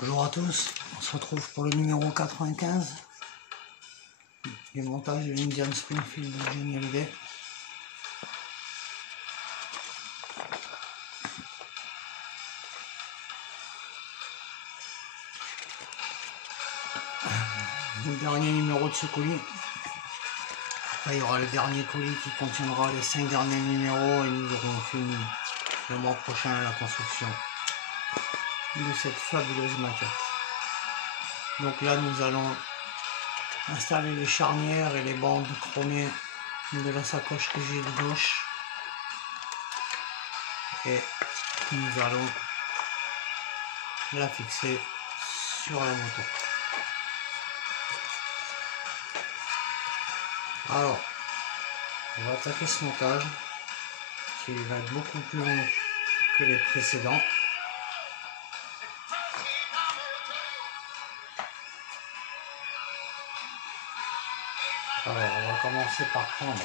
Bonjour à tous, on se retrouve pour le numéro 95 du montage de l'Indian Springfield de Johnny Hallyday. Le dernier numéro de ce colis. Après, il y aura le dernier colis qui contiendra les 5 derniers numéros et nous aurons fini le mois prochain la construction de cette fabuleuse maquette. Donc là, nous allons installer les charnières et les bandes chromées de la sacoche rigide gauche et nous allons la fixer sur la moto. Alors, on va attaquer ce montage qui va être beaucoup plus long que les précédents. Alors, on va commencer par prendre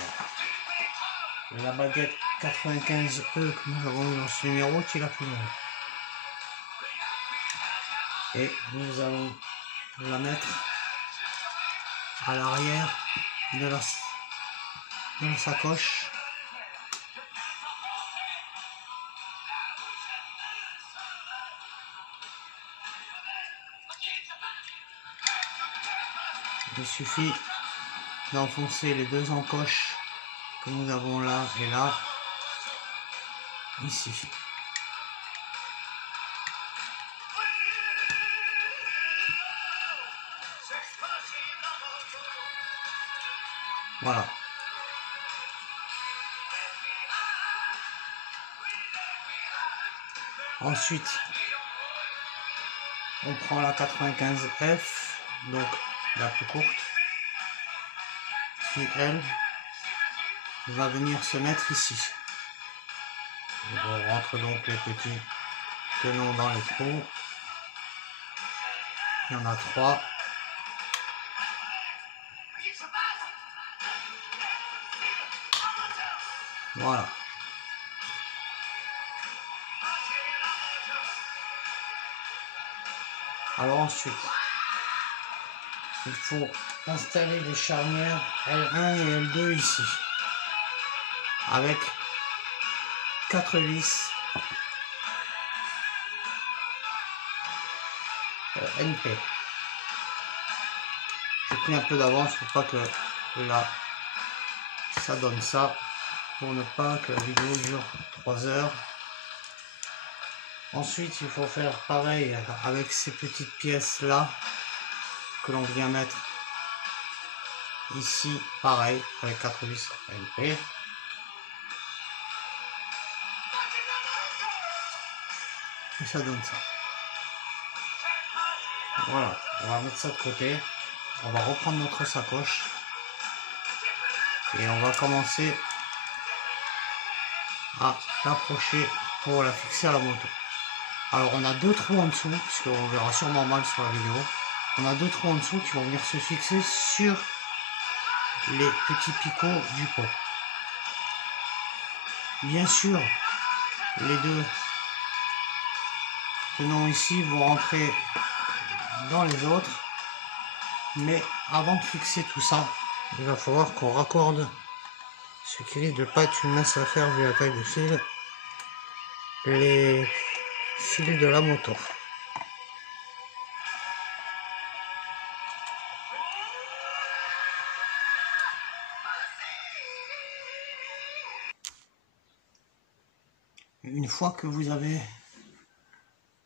la baguette 95E que nous avons eu dans ce numéro qui est la plus longue. Et nous allons la mettre à l'arrière de la sacoche. Il suffit d'enfoncer les deux encoches que nous avons là et là, ici. Voilà. Ensuite, on prend la 95F, donc la plus courte, qui elle va venir se mettre ici. On rentre donc les petits tenons dans les trous. Il y en a 3. Voilà. Alors ensuite, il faut installer les charnières L1 et L2 ici, avec 4 vis NP. J'ai pris un peu d'avance pour pas que là ça donne ça, pour ne pas que la vidéo dure 3 heures. Ensuite, il faut faire pareil avec ces petites pièces là que l'on vient mettre ici, pareil avec 4 vis LP. Et ça donne ça. Voilà, on va mettre ça de côté. On va reprendre notre sacoche et on va commencer à l'approcher pour la fixer à la moto. Alors on a 2 trous en dessous, puisqu'on verra sûrement mal sur la vidéo. On a 2 trous en dessous qui vont venir se fixer sur les petits picots du pot. Bien sûr, les 2 tenons ici vont rentrer dans les autres, mais avant de fixer tout ça, il va falloir qu'on raccorde, ce qui risque de pas être une mince affaire vu la taille de fil, les fils de la moto. Une fois que vous avez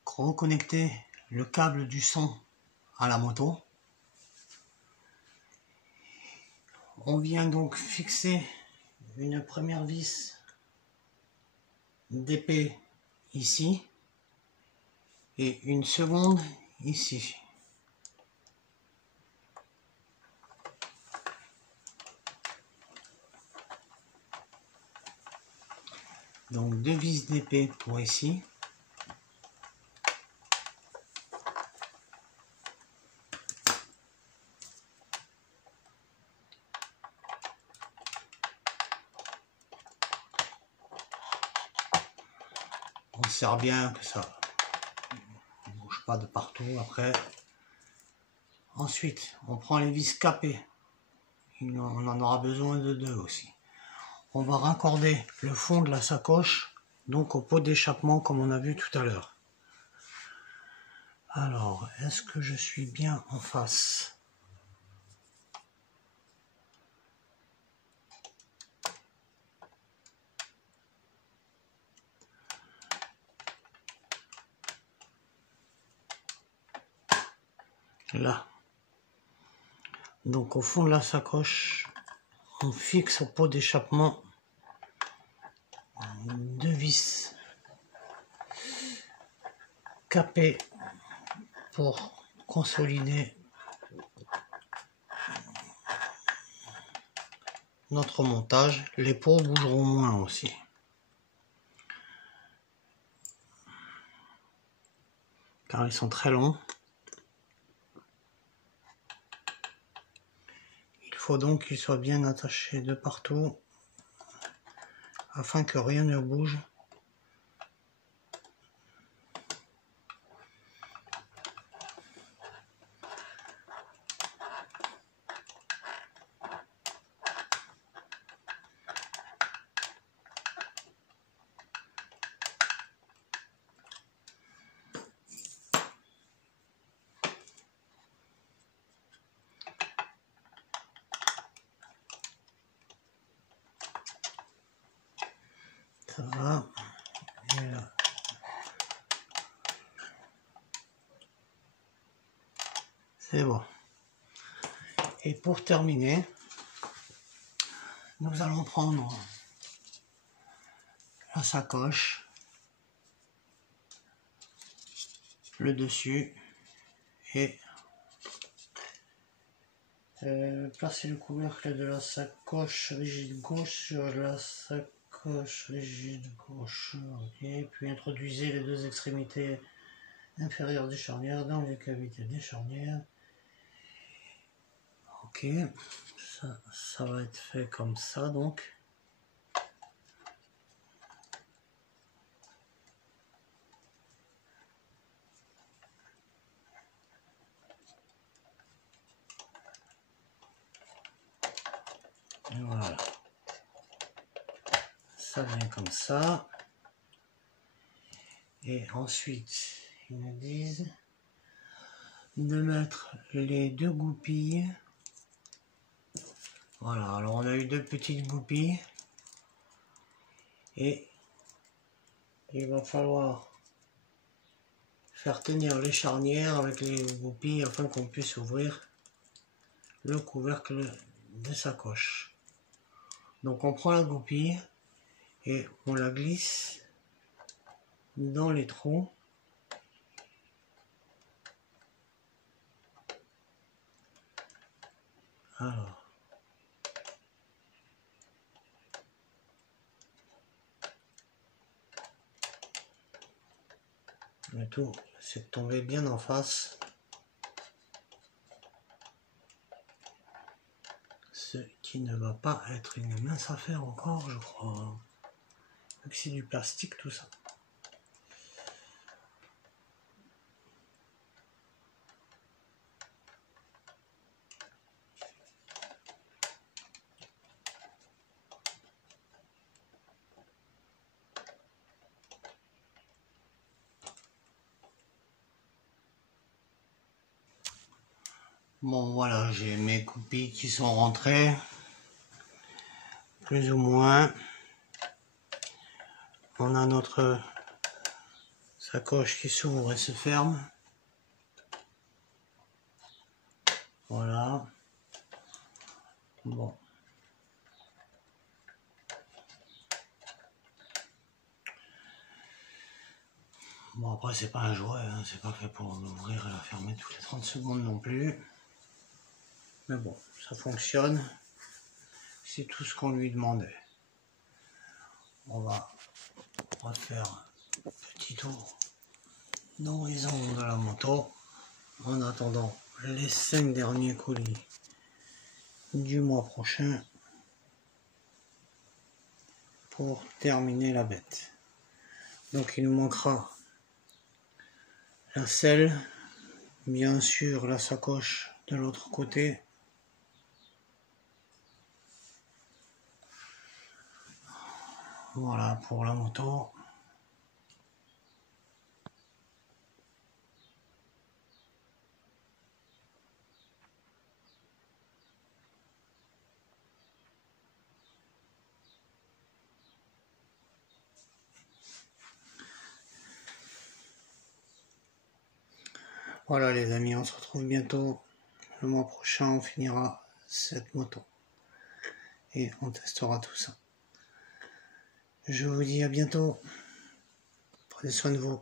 reconnecté le câble du son à la moto, on vient donc fixer une première vis d'épée ici et une seconde ici. Donc 2 vis d'épée pour ici. On serre bien que ça ne bouge pas de partout après. Ensuite, on prend les vis capées. On en aura besoin de 2 aussi. On va raccorder le fond de la sacoche, donc au pot d'échappement comme on a vu tout à l'heure. Alors, est-ce que je suis bien en face? Là. Donc au fond de la sacoche, on fixe au pot d'échappement 2 vis capées pour consolider notre montage. Les pots bougeront moins aussi. Car ils sont très longs. Il faut donc qu'ils soient bien attachés de partout afin que rien ne bouge. Ça va. Et là. C'est bon. Et pour terminer, nous allons prendre la sacoche, le dessus et placer le couvercle de la sacoche rigide gauche sur la sacoche rigide gauche. Ok, puis introduisez les 2 extrémités inférieures des charnières dans les cavités des charnières. Ok, ça va être fait comme ça donc. Et voilà. Ça vient comme ça. Et ensuite, ils me disent de mettre les 2 goupilles. Voilà, alors on a eu 2 petites goupilles. Et il va falloir faire tenir les charnières avec les goupilles afin qu'on puisse ouvrir le couvercle de sacoche. Donc on prend la goupille et on la glisse dans les trous. Alors. Le tout, c'est de tomber bien en face. Ce qui ne va pas être une mince affaire encore, je crois. Vu que c'est du plastique tout ça. Bon voilà, j'ai mes goupilles qui sont rentrées, plus ou moins. On a notre sacoche qui s'ouvre et se ferme. Voilà. Bon. Bon après c'est pas un jouet, hein, c'est pas fait pour l'ouvrir et la fermer toutes les 30 secondes non plus. Mais bon, ça fonctionne. C'est tout ce qu'on lui demandait. On va refaire un petit tour d'horizon de la moto en attendant les 5 derniers colis du mois prochain pour terminer la bête. Donc il nous manquera la selle, bien sûr la sacoche de l'autre côté. Voilà pour la moto. Voilà les amis, on se retrouve bientôt. Le mois prochain, on finira cette moto. Et on testera tout ça. Je vous dis à bientôt. Prenez soin de vous.